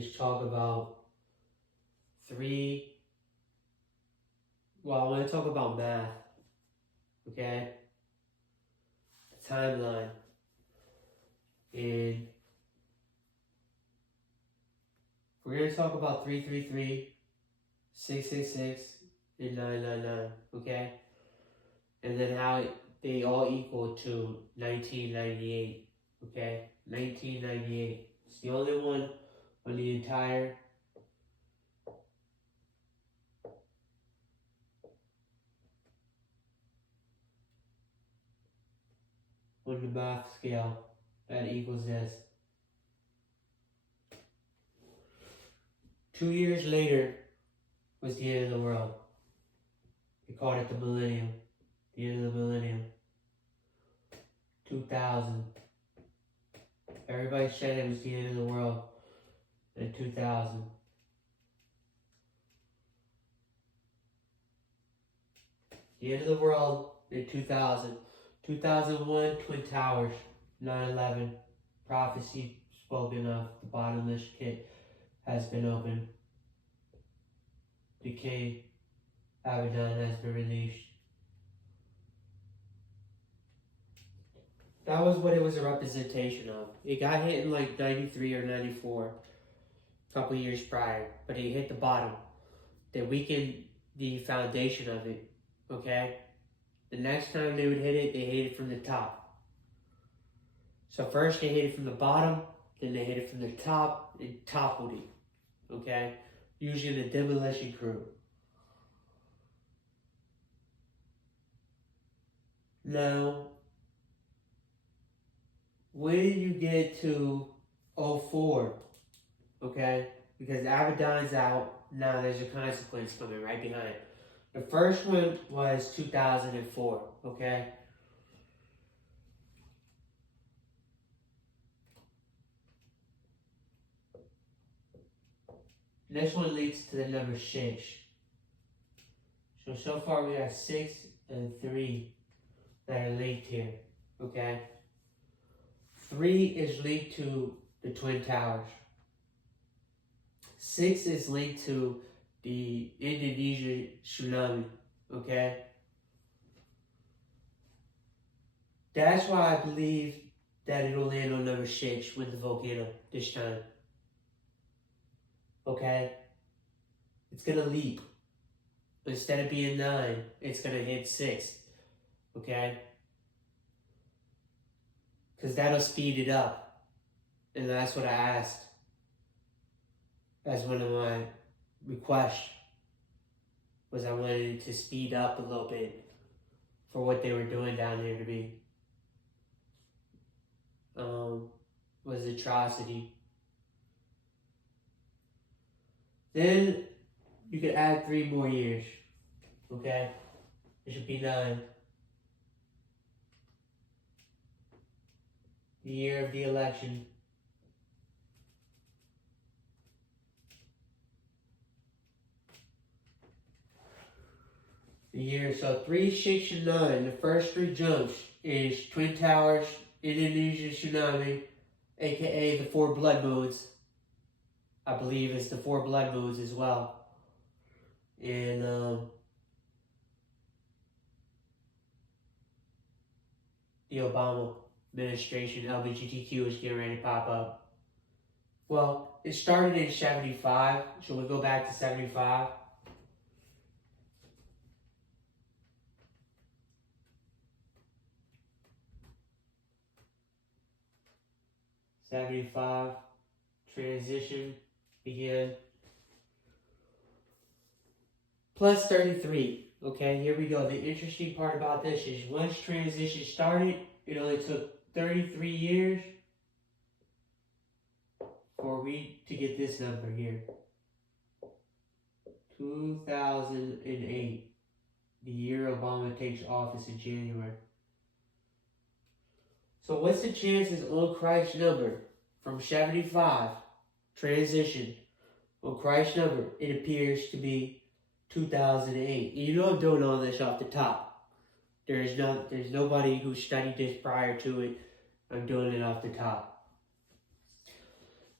just talk about I want to talk about math, okay? The timeline. And we're going to talk about 333, 666, and 999, okay? And then how they all equal to 1998, okay? 1998. It's the only one on the entire on the math scale that equals this. 2 years later was the end of the world. They called it the millennium. The end of the millennium. 2000. Everybody said it was the end of the world in 2000. The end of the world in 2000. 2001, Twin Towers, 9/11, prophecy spoken of, the bottomless pit has been opened. The king, Abaddon, has been released. That was what it was a representation of. It got hit in like 93 or 94, a couple years prior, but it hit the bottom. They weakened the foundation of it, okay? The next time they would hit it, they hit it from the top. So first they hit it from the bottom, then they hit it from the top, and toppled it, okay? Using the demolition crew. Now, when you get to 04, okay? Because Abaddon's out, now there's a consequence coming right behind it. The first one was 2004, okay? This one leads to the number 6. So far we have 6 and 3 that are linked here, okay? 3 is linked to the Twin Towers. 6 is linked to the Indonesia tsunami, okay? That's why I believe that it'll land on number 6 with the volcano this time. Okay? It's gonna leap. Instead of being 9, it's gonna hit 6. Okay? Because that'll speed it up. And that's what I asked as one of my requests, was I wanted it to speed up a little bit for what they were doing down there to be was atrocity. Then you could add 3 more years, okay? It should be 9. The year of the election. The year, so 3, 6, and 9, the first 3 jumps is Twin Towers, Indonesia tsunami, aka the 4 blood moons. I believe it's the 4 blood moons as well. And the Obama administration, LGBTQ is getting ready to pop up. Well, it started in 75, so we'll go back to 75. Transition began. Plus 33. Okay, here we go. The interesting part about this is once transition started, it only took 33 years for we to get this number here. 2008, the year Obama takes office in January. So what's the chances on Christ's number from 75, transition, on Christ's number, it appears to be 2008. And you know I'm doing all this off the top. There's nobody who studied this prior to it. I'm doing it off the top.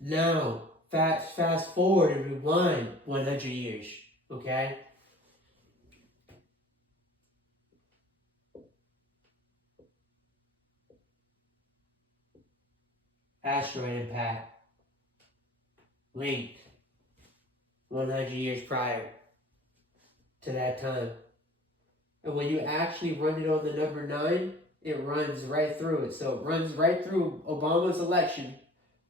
Now, fast forward and rewind 100 years, okay? Asteroid impact linked 100 years prior to that time. And when you actually run it on the number 9, it runs right through it. So it runs right through Obama's election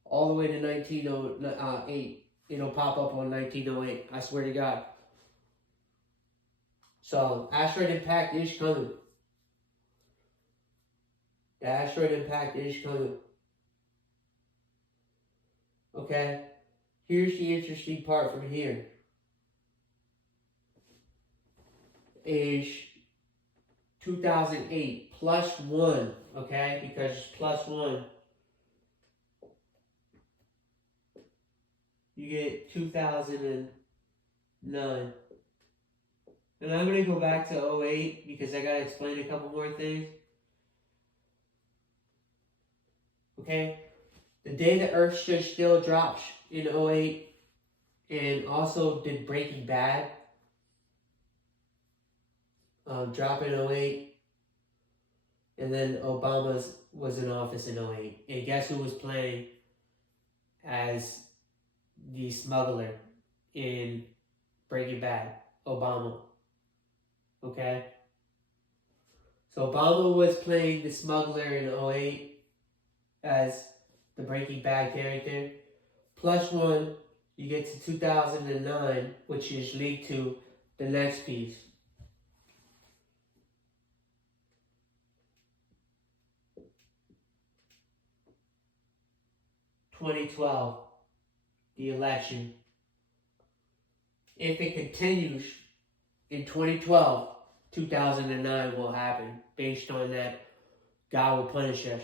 all the way to 1908. It'll pop up on 1908. I swear to God. So asteroid impact is coming. The asteroid impact is coming. Okay? Here's the interesting part from here. Is 2008 plus 1, okay? Because it's plus 1. You get 2009. And I'm going to go back to 08 because I got to explain a couple more things. Okay? The day the Earth Stood Still drops in 08, and also did Breaking Bad drop in 08, and then Obama was in office in 08. And guess who was playing as the smuggler in Breaking Bad? Obama. Okay? So Obama was playing the smuggler in 08 as the Breaking Bad character. Plus 1, you get to 2009, which is linked to the next piece. (2012), the election. If it continues in 2012, 2009 will happen. Based on that, God will punish us.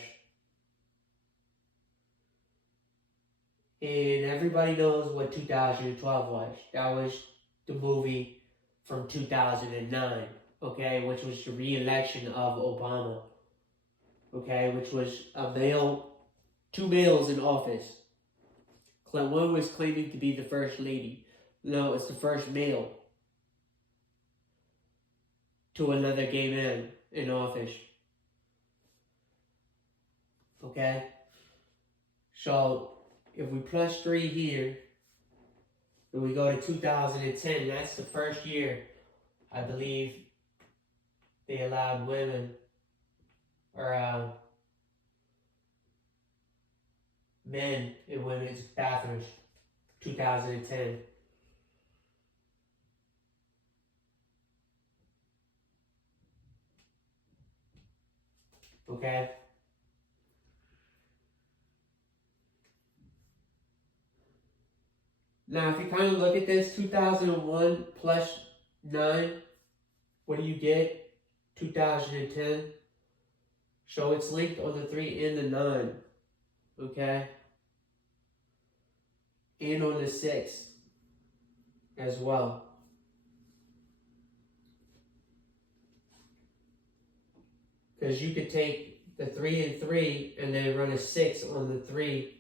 And everybody knows what 2012 was. That was the movie from 2009, okay, which was the re-election of Obama, okay, which was two males in office. One was claiming to be the first lady. No, it's the first male to another gay man in office. Okay? So, if we plus 3 here, and we go to 2010, that's the first year, I believe, they allowed women, or men in women's bathrooms. 2010. Okay? Now, if you kind of look at this, 2001 plus 9, what do you get? 2010. So it's linked on the 3 and the 9. Okay? And on the 6 as well. Because you could take the 3 and 3 and then run a 6 on the 3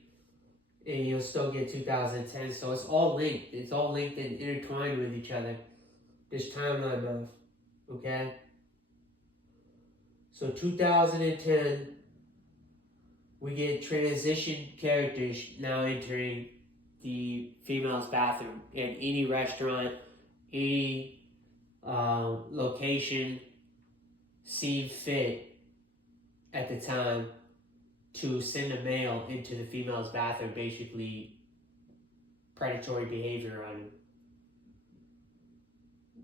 and you'll still get 2010. So it's all linked. It's all linked and intertwined with each other. This timeline math. Okay? So 2010, we get transition characters now entering the female's bathroom at any restaurant, any location seemed fit at the time to send a male into the female's bathroom, basically predatory behavior on him.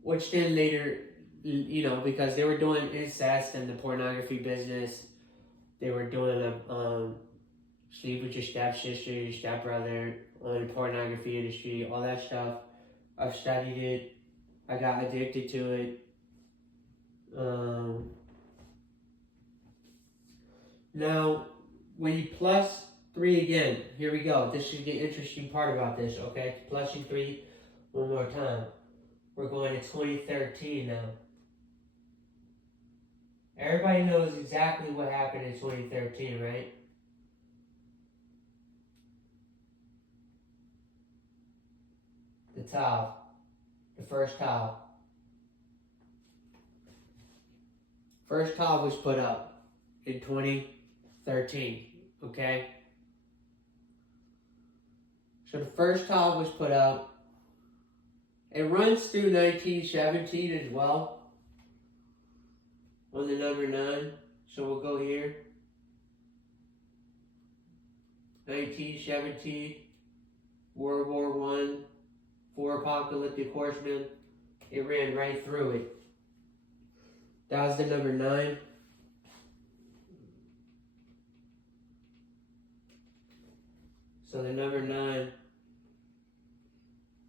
Which then later, because they were doing incest and the pornography business, they were doing sleep with your stepsister, your stepbrother, on the pornography industry, all that stuff. I've studied it. I got addicted to it. Now, when you plus 3 again, here we go. This is the interesting part about this, okay? Plusing 3 one more time. We're going to 2013 now. Everybody knows exactly what happened in 2013, right? the tile, the first tile. First tile was put up in 2013, okay? So the first tile was put up. It runs through 1917 as well on the number 9. So we'll go here. 1917, World War I, 4 apocalyptic horsemen. It ran right through it. That was the number 9. So the number 9.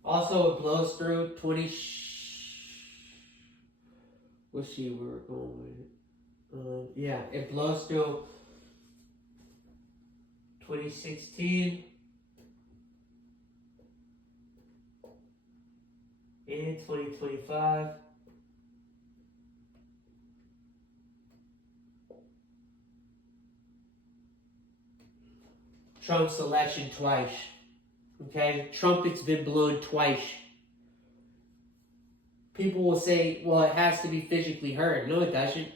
Also, it blows through 20. Let's see where we're going with it. Yeah, it blows through 2016 and 2025. Trump's election twice. Okay? Trumpet's been blown twice. People will say, well, it has to be physically heard. No, it doesn't.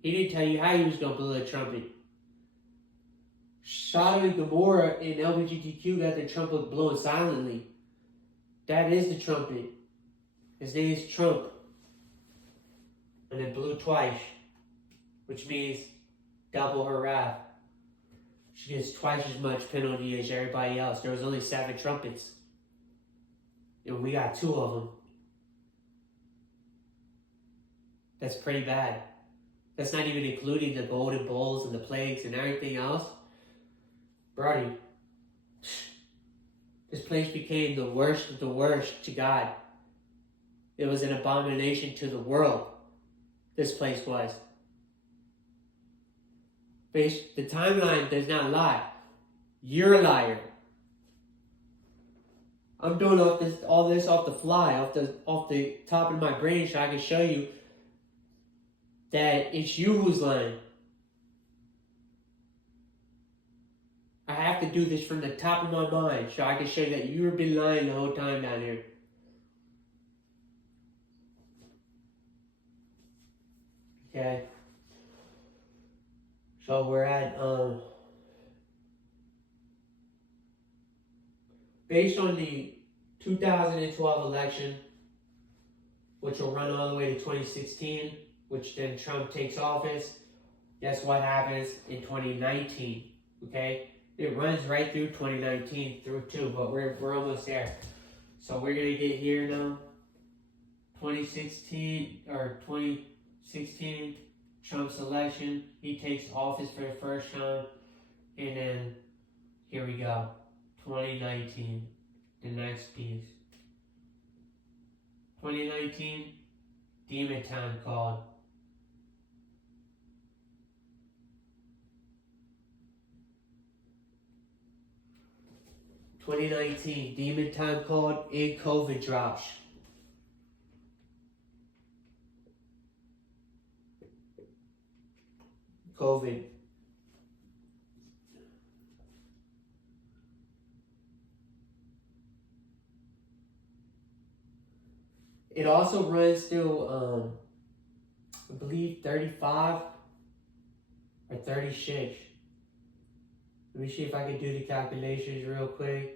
He didn't tell you how he was going to blow a trumpet. Sodom and Gomorrah and LGBTQ got their trumpet blown silently. That is the trumpet. His name is Trump. And it blew twice. Which means double her wrath. She gets twice as much penalty as everybody else. There was only 7 trumpets. And we got 2 of them. That's pretty bad. That's not even including the golden bulls and the plagues and everything else. Brody, this place became the worst of the worst to God. It was an abomination to the world. This place was. The timeline does not lie. You're a liar. I'm doing all this off the fly, off the top of my brain, so I can show you that it's you who's lying. I have to do this from the top of my mind, so I can show you that you've been lying the whole time down here. Okay. So we're at, based on the 2012 election, which will run all the way to 2016, which then Trump takes office, guess what happens in 2019, okay? It runs right through 2019 through 2, but we're almost there. So we're going to get here now, 2016, Trump's election, he takes office for the first time, and then here we go, 2019, the next piece. 2019, Demon Time called. Demon Time called and COVID drops. COVID. It also runs through, I believe, 35 or 36. Let me see if I can do the calculations real quick.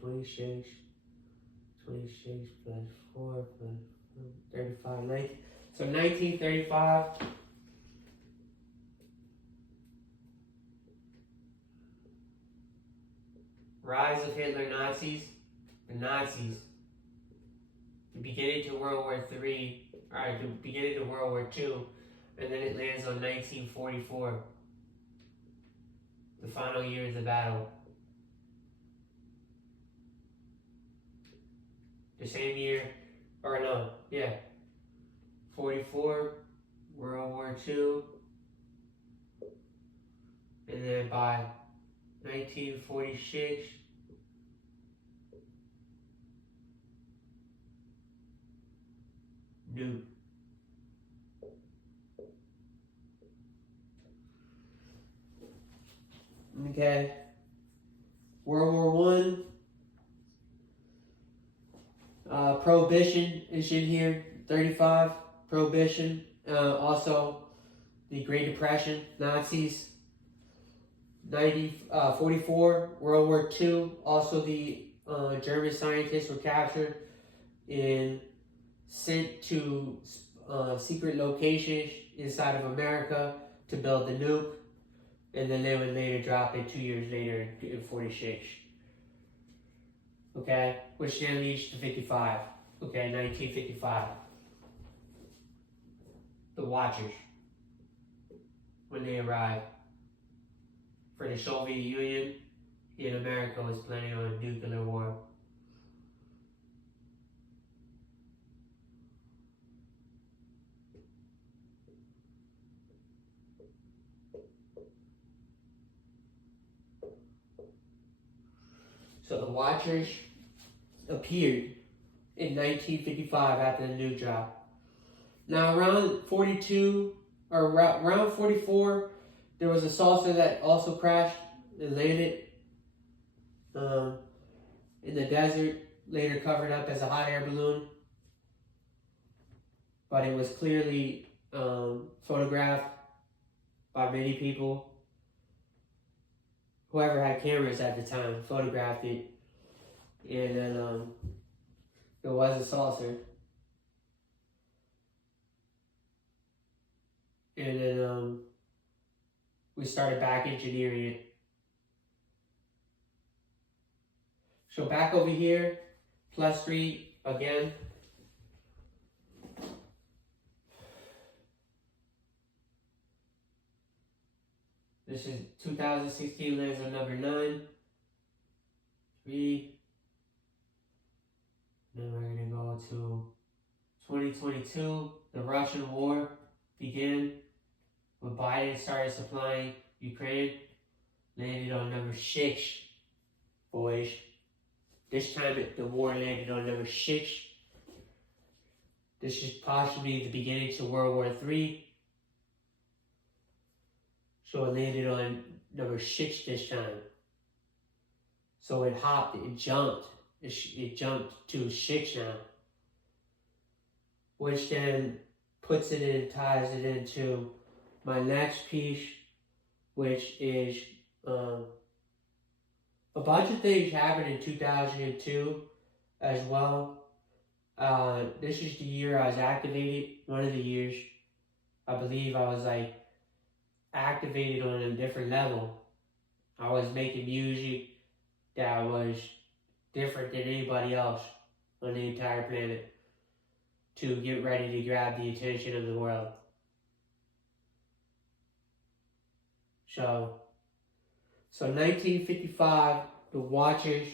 26 plus 4 plus 35, 19. So 1935. Rise of Hitler Nazis. The Nazis. The beginning to World War III, or the beginning to World War II, and then it lands on 1944. The final year of the battle. The same year, or no, yeah, 44, World War II, and then by 1946, nuke. Okay. World War One. Prohibition is in here. 35. Prohibition. Also, the Great Depression. Nazis. 44. World War II. Also, the German scientists were captured and sent to secret locations inside of America to build the nuke, and then they would later drop it 2 years later in 46. Okay, which then leads to 55. Okay, 1955. The Watchers, when they arrived for the Soviet Union, and America was planning on a nuclear war. So the Watchers appeared in 1955 after the nuke drop. Now around 42 or around 44, there was a saucer that also crashed and landed in the desert, later covered up as a hot air balloon. But it was clearly photographed by many people. Whoever had cameras at the time photographed it, and then it was a saucer. And then we started back engineering it. So back over here, +3 again. This is 2016 laser number 9. 3. Then we're going to go to 2022. The Russian war began when Biden started supplying Ukraine. Landed on number 6, boys. This time the war landed on number 6. This is possibly the beginning to World War III. So it landed on number 6 this time. So it hopped, it jumped. It jumped to 6 now. Which then puts it in, ties it into my next piece, which is a bunch of things happened in 2002 as well. This is the year I was activated, one of the years. I believe I was like activated on a different level. I was making music that was different than anybody else on the entire planet to get ready to grab the attention of the world. So 1955, the Watchers.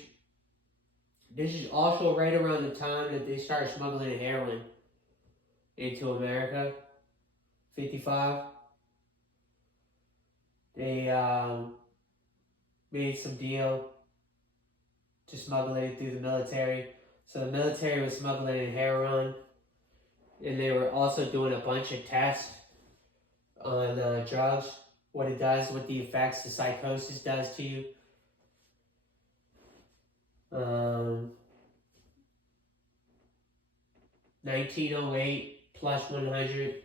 This is also right around the time that they started smuggling heroin into America. 55. They made some deal to smuggle it through the military. So the military was smuggling in heroin, and they were also doing a bunch of tests on drugs, what it does, what the effects the psychosis does to you. 1908 plus 100.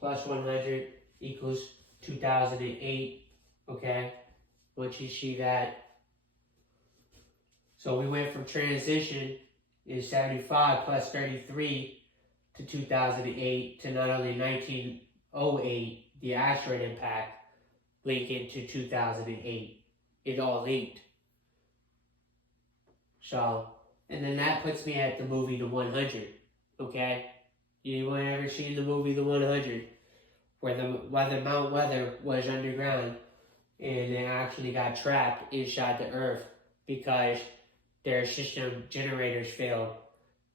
Plus 100 equals 2008, okay? Once you see that. So we went from transition in 75 plus 33 to 2008 to not only 1908, the asteroid impact, linking to 2008. It all linked. So, and then that puts me at the movie The 100, okay? Anyone ever seen the movie The 100? Where Mount Weather was underground and they actually got trapped inside the earth because their system generators failed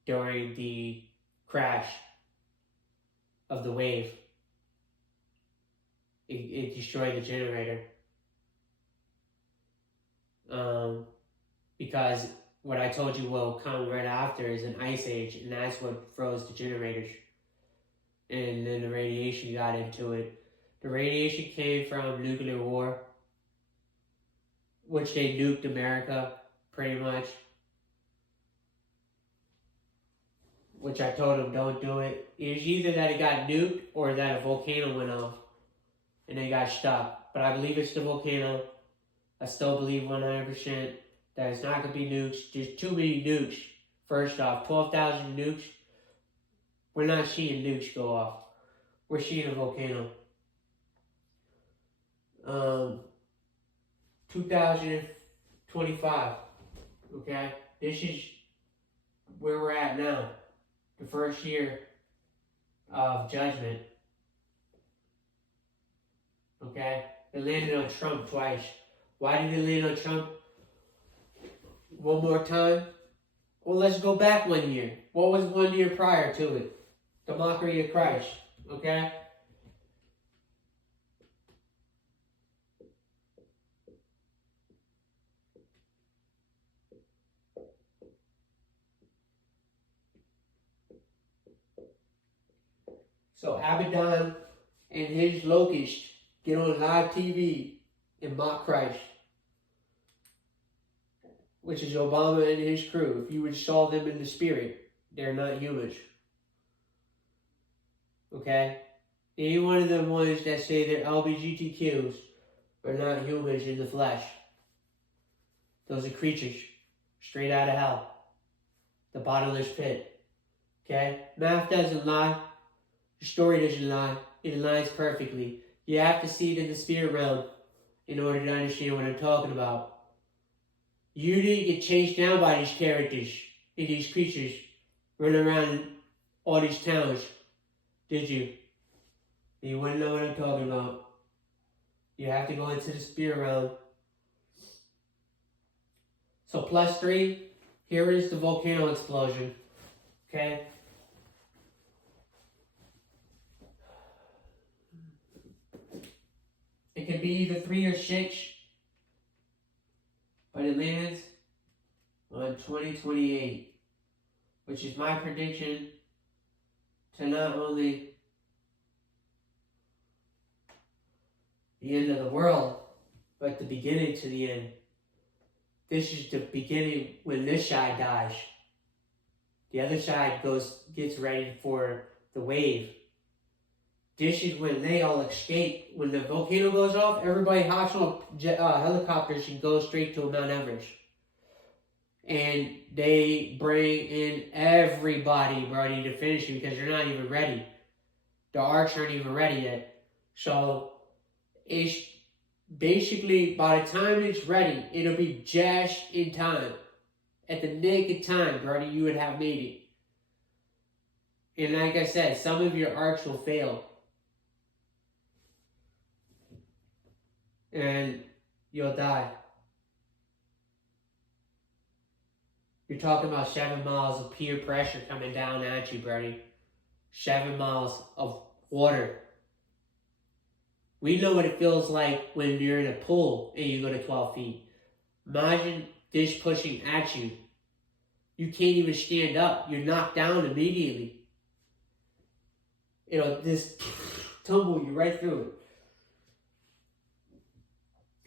during the crash of the wave. It destroyed the generator. Because what I told you will come right after is an ice age, and that's what froze the generators. and then the radiation got into it. The radiation came from nuclear war, which they nuked America, pretty much. Which I told them don't do it. It was either that it got nuked or that a volcano went off and they got stuck. But I believe it's the volcano. I still believe 100% that it's not going to be nukes. There's too many nukes. First off, 12,000 nukes. We're not seeing nukes go off. We're seeing a volcano. 2025. Okay? This is where we're at now. The first year of judgment. Okay? They landed on Trump twice. Why did they land on Trump one more time? Well, let's go back 1 year. What was 1 year prior to it? The mockery of Christ. Okay? So Abaddon and his locust get on live TV and mock Christ, which is Obama and his crew. If you would saw them in the spirit, they're not humans. Okay? Any one of them ones that say they're LGBTQs are not humans in the flesh. Those are creatures straight out of hell. The bottomless pit. Okay? Math doesn't lie. The story doesn't lie. It aligns perfectly. You have to see it in the spirit realm in order to understand what I'm talking about. You didn't get chased down by these characters and these creatures running around all these towns, did you? You wouldn't know what I'm talking about. You have to go into the spirit realm. So +3, here is the volcano explosion. Okay? It can be either 3 or 6, but it lands on 2028, which is my prediction to not only the end of the world, but the beginning to the end. This is the beginning when this side dies. The other side gets ready for the wave. This is when they all escape. When the volcano goes off, everybody hops on helicopters and goes straight to Mount Everest. And they bring in everybody ready to finish it because they're not even ready. The arcs aren't even ready yet. So it's basically, by the time it's ready, it'll be just in time. At the nick of time, Brody, you would have made it. And like I said, some of your arcs will fail. And you'll die. You're talking about 7 miles of peer pressure coming down at you, Brody. 7 miles of water. We know what it feels like when you're in a pool and you go to 12 feet. Imagine this pushing at you. You can't even stand up. You're knocked down immediately. It'll just tumble you right through it.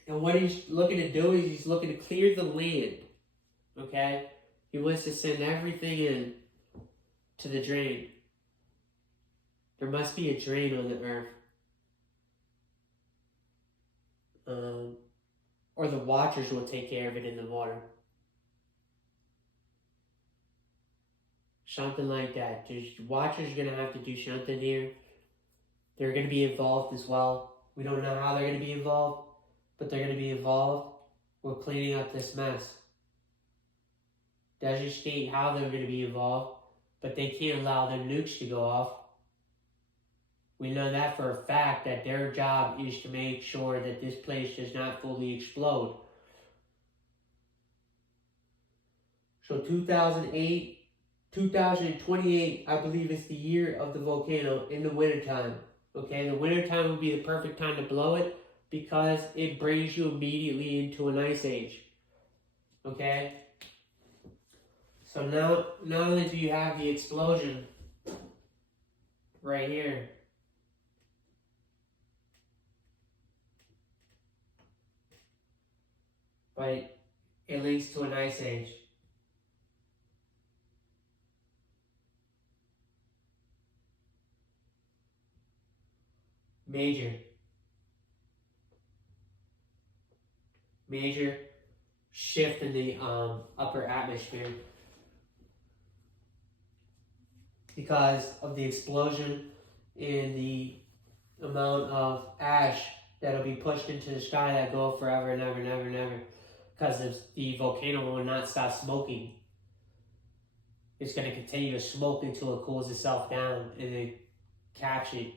And what he's looking to do is he's looking to clear the land. Okay? He wants to send everything in to the drain. There must be a drain on the earth. Or the Watchers will take care of it in the water. Something like that. The Watchers are going to have to do something here. They're going to be involved as well. We don't know how they're going to be involved, but they're going to be involved with cleaning up this mess. Doesn't state how they're going to be involved, but they can't allow their nukes to go off. We know that for a fact, that their job is to make sure that this place does not fully explode. So 2028, I believe, is the year of the volcano in the wintertime. Okay, the wintertime will be the perfect time to blow it because it brings you immediately into an ice age. Okay? So now, not only do you have the explosion right here. But it links to an ice age. Major shift in the upper atmosphere because of the explosion in the amount of ash that'll be pushed into the sky that go forever and ever and ever and ever, because the volcano will not stop smoking. It's going to continue to smoke until it cools itself down and then catch it.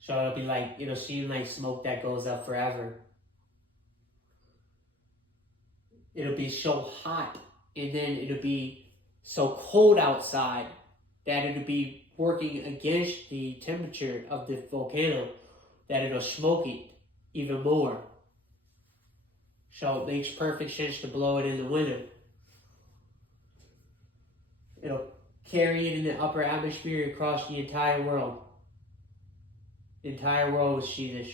So it'll be like, it'll seem like smoke that goes up forever. It'll be so hot, and then it'll be so cold outside that it'll be working against the temperature of the volcano, that it'll smoke it even more. So it makes perfect sense to blow it in the winter. It'll carry it in the upper atmosphere across the entire world. The entire world will see this.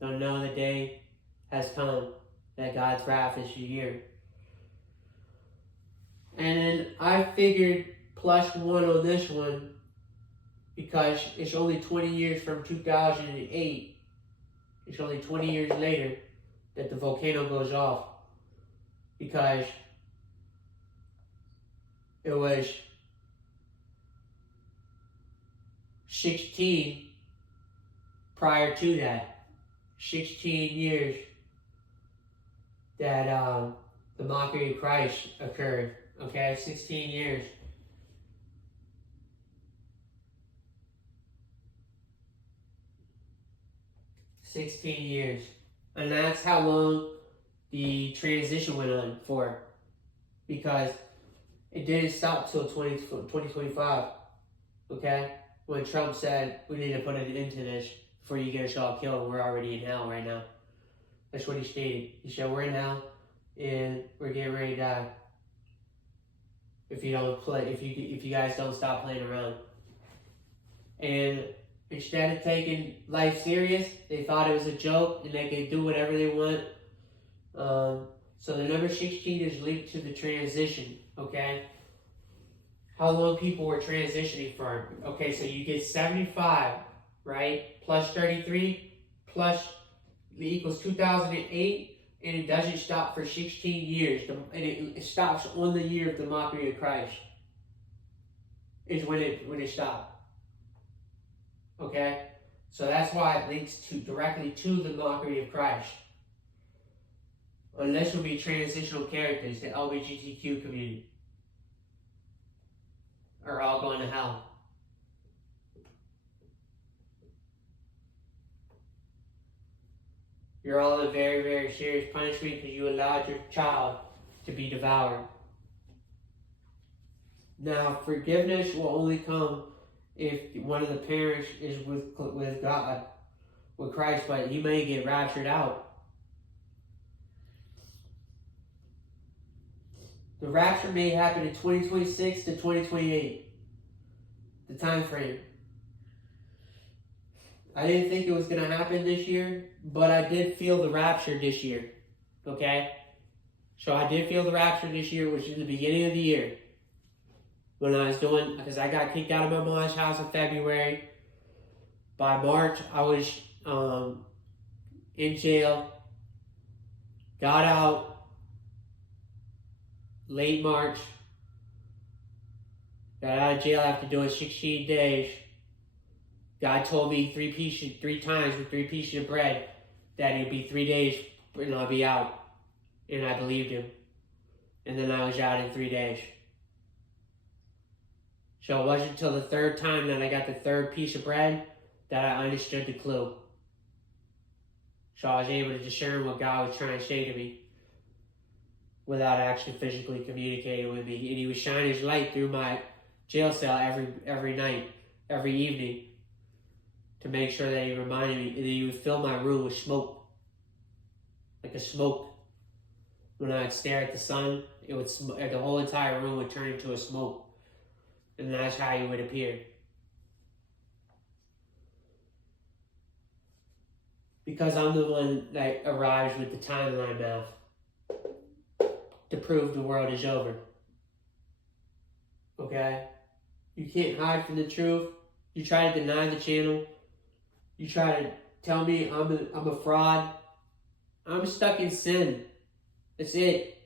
They'll know the day has come that God's wrath is here. And then I figured +1 on this one because it's only 20 years from 2008. It's only 20 years later that the volcano goes off, because it was 16 prior to that. 16 years that the mockery of Christ occurred. Okay, 16 years. And that's how long the transition went on for, because it didn't stop till 2025, okay? When Trump said, we need to put an end to this before you get us all killed. We're already in hell right now. That's what he stated. He said, we're in hell and we're getting ready to die if you don't play, if you guys don't stop playing around. And instead of taking life serious, they thought it was a joke and they could do whatever they want. So the number 16 is linked to the transition, okay? How long people were transitioning from. Okay, so you get 75, right? Plus 33, plus equals 2008, and it doesn't stop for 16 years. And it stops on the year of the mockery of Christ. Is when it stopped. Okay? So that's why it links directly to the mockery of Christ. Unless will be transitional characters, the LGBTQ community are all going to hell. You're all in very, very serious punishment because you allowed your child to be devoured. Now, forgiveness will only come if one of the parents is with God, with Christ, but he may get raptured out. The rapture may happen in 2026 to 2028. The time frame. I didn't think it was going to happen this year, but I did feel the rapture this year. Okay? So I did feel the rapture this year, which is the beginning of the year. When I was doing, because I got kicked out of my mom's house in February. By March, I was in jail. Got out late March. Got out of jail after doing 16 days. God told me three times with 3 pieces of bread that it'd be 3 days and I'll be out. And I believed him. And then I was out in 3 days. So it wasn't until the 3rd time that I got the 3rd piece of bread that I understood the clue. So I was able to discern what God was trying to say to me without actually physically communicating with me. And he was shining his light through my jail cell every night, every evening, to make sure that he reminded me. And then he would fill my room with smoke, like a smoke. When I would stare at the sun, the whole entire room would turn into a smoke. And that's how he would appear. because I'm the one that arrives with the timeline math to prove the world is over. Okay? You can't hide from the truth. You try to deny the channel. You try to tell me I'm a fraud. I'm stuck in sin. That's it.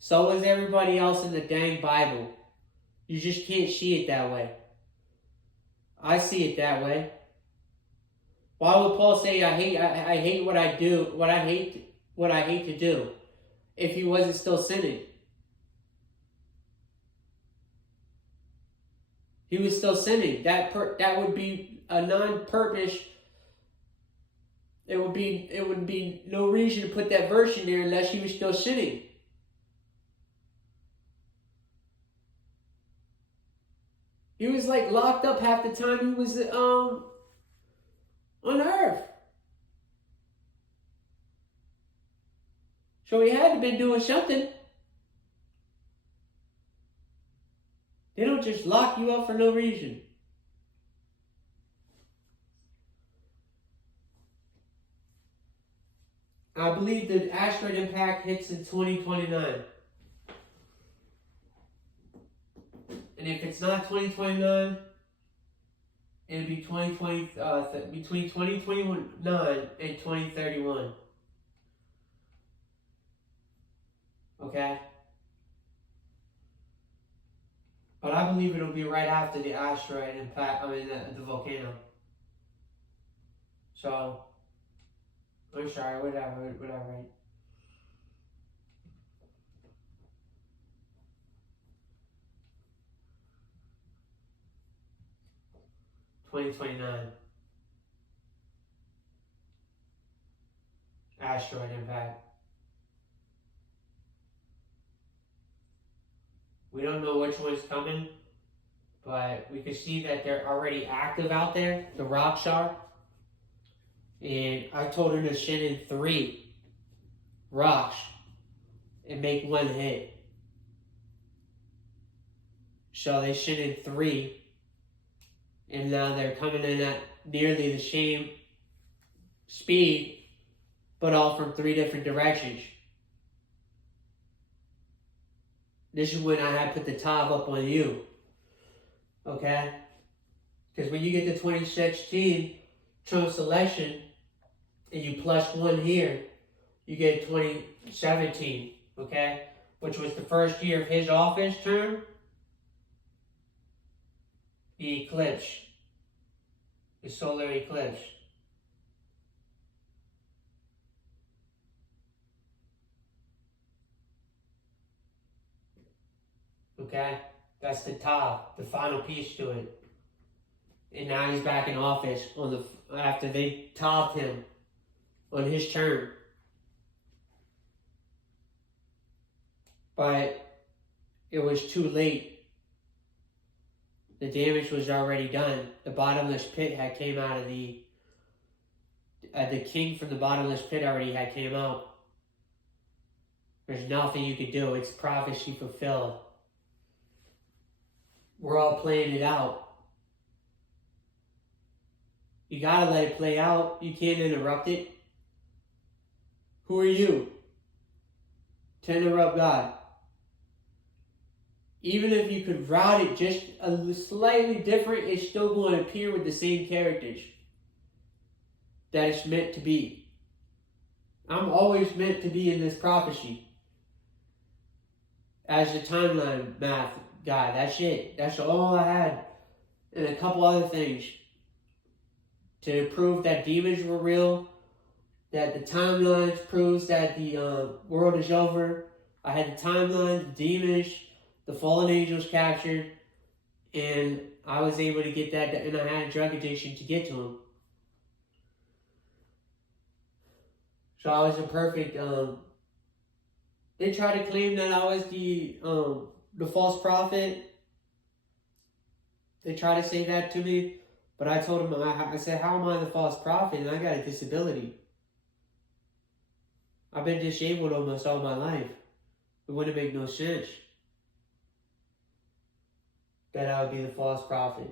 So is everybody else in the dang Bible. You just can't see it that way. I see it that way. Why would Paul say I hate what I do, what I hate to do, if he wasn't still sinning? He was still sinning. That would be a non-purpose. It would be no reason to put that verse in there unless he was still sinning. He was like locked up half the time he was on earth. So he had to have been doing something. They don't just lock you up for no reason. I believe the asteroid impact hits in 2029. And if it's not 2029, it'll be 2020, between 2029 and 2031. Okay? But I believe it'll be right after the asteroid impact, the volcano. So, I'm sorry, whatever. 2029. Asteroid impact. We don't know which one's coming, but we can see that they're already active out there. The rocks are. And I told her to send in 3 rocks and make 1 hit. So they sent in 3. And now they're coming in at nearly the same speed, but all from 3 different directions. This is when I had put the tab up on you. Okay? Because when you get the 2016 Trump election, and you plus 1 here, you get 2017, okay? Which was the first year of his office term. The eclipse. The solar eclipse. Okay? That's the top, the final piece to it. And now he's back in office after they topped him on his term. But it was too late. The damage was already done. The bottomless pit had came out of the king from the bottomless pit already had came out. There's nothing you could do. It's prophecy fulfilled. We're all playing it out. You gotta let it play out. You can't interrupt it. Who are you to interrupt God? Even if you could route it just a slightly different, it's still going to appear with the same characters that it's meant to be. I'm always meant to be in this prophecy as the timeline math guy. That's it. That's all I had. And a couple other things to prove that demons were real, that the timelines proves that the world is over. I had the timeline, the demons, the fallen angels captured, and I was able to get that, and I had a drug addiction to get to them. So I was a perfect, they tried to claim that I was the false prophet. They tried to say that to me, but I told them, I said, how am I the false prophet? And I got a disability. I've been disabled almost all my life. It wouldn't make no sense that I would be the false prophet.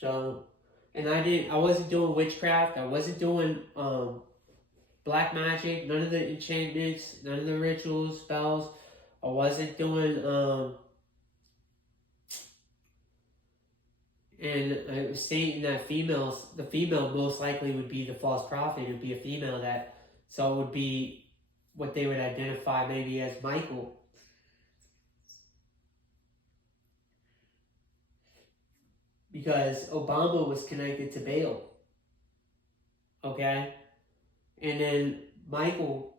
So, and I wasn't doing witchcraft. I wasn't doing black magic. None of the enchantments. None of the rituals, spells. I wasn't doing and it was stating that the female most likely would be the false prophet. It would be a female so it would be what they would identify maybe as Michael. Because Obama was connected to Baal. Okay? And then Michael,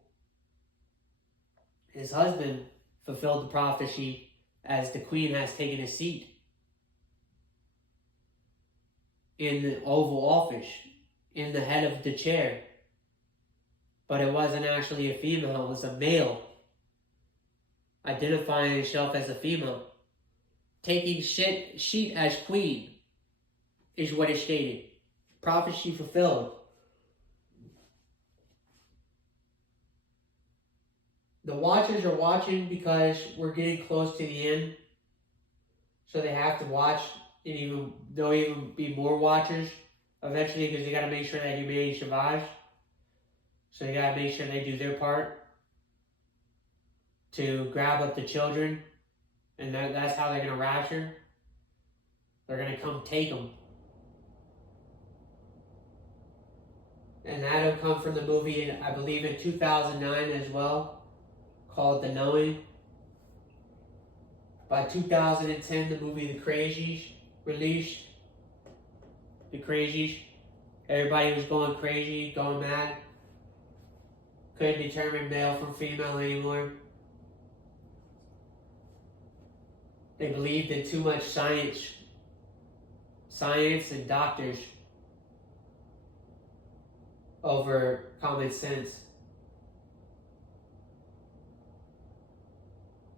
his husband, fulfilled the prophecy as the queen has taken a seat in the Oval Office, in the head of the chair. But it wasn't actually a female, it was a male, identifying himself as a female. Taking seat as queen is what it stated. Prophecy fulfilled. The watchers are watching because we're getting close to the end. So they have to watch, and there'll even be more watchers eventually because they got to make sure that humanity survives. So they got to make sure they do their part to grab up the children. And that's how they're going to rapture. They're going to come take them. And that'll come from the movie, I believe in 2009 as well, called The Knowing. By 2010, the movie The Crazies released. The Crazies. Everybody was going crazy, going mad. Couldn't determine male from female anymore. They believed in too much science and doctors over common sense.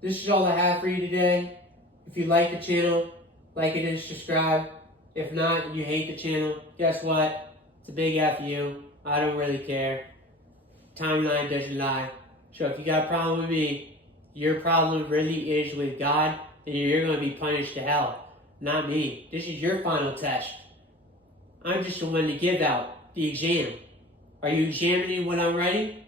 This is all I have for you today. If you like the channel, like it and subscribe. If not, and you hate the channel, guess what? It's a big F you. I don't really care. Timeline doesn't lie. So if you got a problem with me, your problem really is with God, then you're going to be punished to hell. Not me. This is your final test. I'm just the one to give out the exam. Are you examining what I'm writing?